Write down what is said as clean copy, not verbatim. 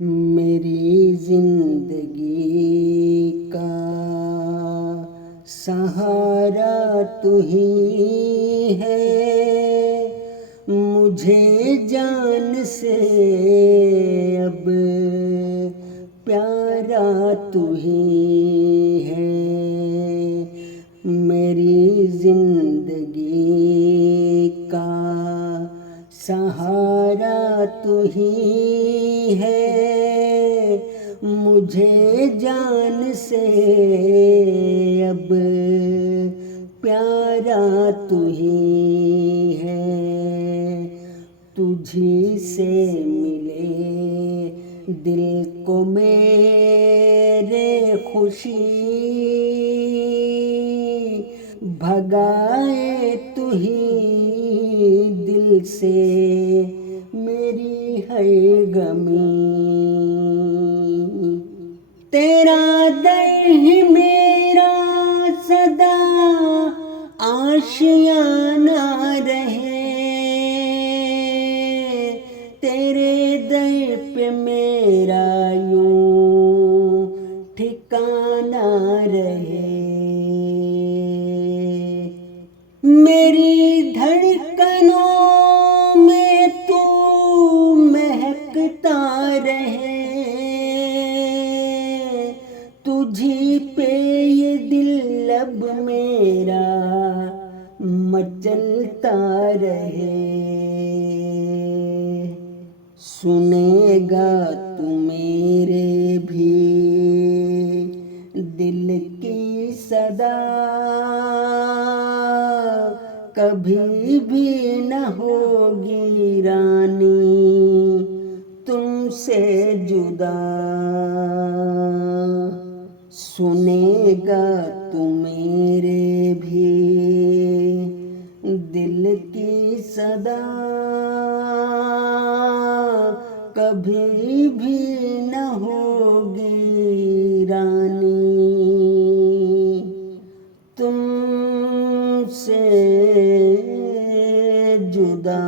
मेरी जिंदगी का सहारा तू ही है, मुझे जान से अब प्यारा तू ही है। मेरी जिंदगी का सहारा तू ही है, मुझे जान से अब प्यारा तू ही है। तुझी से मिले दिल को मेरे खुशी, भगाए तू ही दिल से मेरी हर गमी। तेरा दर ही मेरा सदा आशियाना रहे, तेरे दर पे मेरा यूं ठिकाना रहे। मेरी धड़कनों में तू महकता रहे, तुझी पे ये दिल अब मेरा मचलता रहे। सुनेगा तू मेरे भी दिल की सदा, कभी भी न होगी रानी तुमसे जुदा। सुनेगा तू मेरे भी दिल की सदा, कभी भी न होगी रानी तुमसे जुदा।